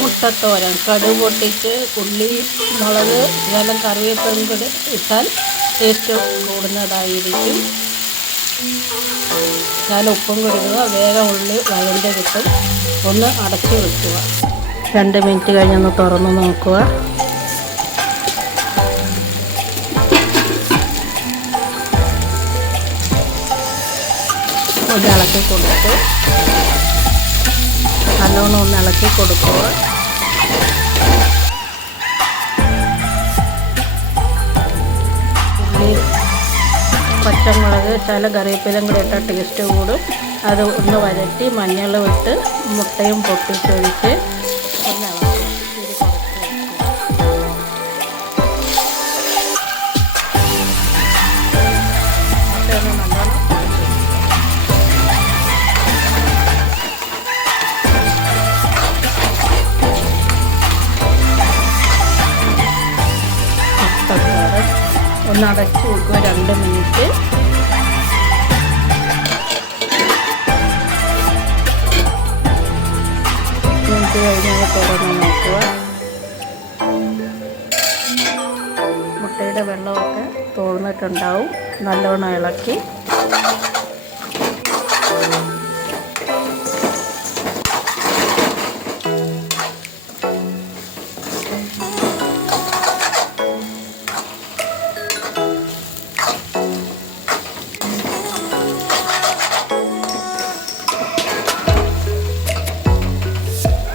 മുട്ടത്തോരൻ കടുക് പൊട്ടിച്ച് ഉള്ളി മുളക് ഇതെല്ലാം കറിവേപ്പിലയും കൂടി ഇട്ടാൽ ടേസ്റ്റ് കൂടുന്നതായിരിക്കും. ഞാൻ ഉപ്പും കൂടി ഇടുക. വേഗം ഉള്ളി വഴണ്ട് കിട്ടും. ഒന്ന് അടച്ച് വെക്കുക. 2 മിനിറ്റ് കഴിഞ്ഞൊന്ന് തുറന്ന് നോക്കുക. ഒന്ന് ഇളക്കി കൊടുത്ത് നല്ലോണം ഒന്ന് ഇളക്കി കൊടുക്കുക. ഉള്ളി പച്ചമുളക് കറിവേപ്പിലയും കൂടി ഇട്ട ടേസ്റ്റ് കൂടും. അത് ഒന്ന് വഴറ്റി മഞ്ഞൾ ഇട്ട് മുട്ടയും പൊട്ടിച്ചൊഴിച്ച് ഒന്ന് ഇളക്കി ഒന്ന് അടച്ച് വെക്കുക. 2 മിനിറ്റ്. കഴിഞ്ഞാൽ തുറന്ന് നോക്കുക. മുട്ടയുടെ വെള്ളമൊക്കെ തോർന്നിട്ടുണ്ടാവും. നല്ലോണം ഇളക്കി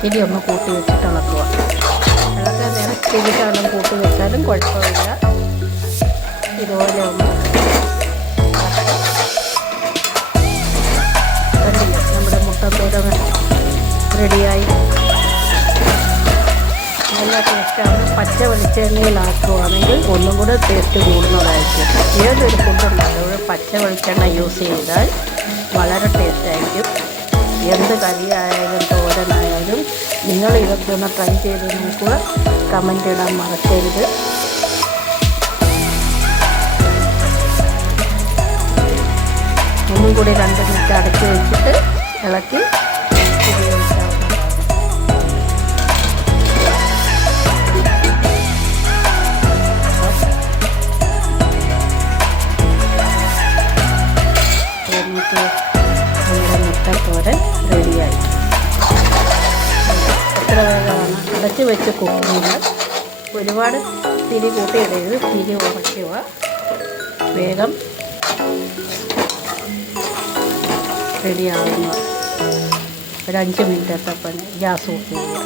തിരി ഒന്ന് കൂട്ടി വെച്ചിട്ട് ഇളക്കുക. ഇളക്കാൻ നേരം തിരിച്ചാലും കൂട്ടി വെച്ചാലും കുഴപ്പമില്ല. ഇതുപോലെ ഒന്ന് കണ്ടില്ല, നമ്മുടെ മുട്ടത്തോരൻ റെഡിയായി. നല്ല ടേസ്റ്റാണ്. പച്ച വെളിച്ചെണ്ണയിലാക്കുകയാണെങ്കിൽ ഒന്നും കൂടെ ടേസ്റ്റ് കൂടുന്നതായിരിക്കും. ഏതൊരു ഫുഡുണ്ടാകും പച്ച വെളിച്ചെണ്ണ യൂസ് ചെയ്താൽ വളരെ ടേസ്റ്റായിരിക്കും. എന്ത് കറിയായാലും തോരനായാലും നിങ്ങൾ ഇതൊക്കെ ഒന്ന് ട്രൈ ചെയ്ത് നോക്കുക. കമൻ്റ് ഇടാൻ മറക്കരുത്. ഒന്നും കൂടി 2 മിനിറ്റ് അടച്ച് വെച്ചിട്ട് ഇളക്കി ഉപയോഗിക്കാവുന്നതാണ്. മുട്ടത്തോരൻ റെഡിയായി. എത്ര വേഗമാണ് അടച്ച് വെച്ച് കുക്കിങ്. ഒരുപാട് തിരി കൂട്ടിയിടരുത്. തിരി ഉറയ്ക്കുക. വേഗം റെഡിയാവുന്ന ഒരു 5 മിനിറ്റ് എത്തപ്പോ ഗ്യാസ് ഓഫ് ചെയ്യുക.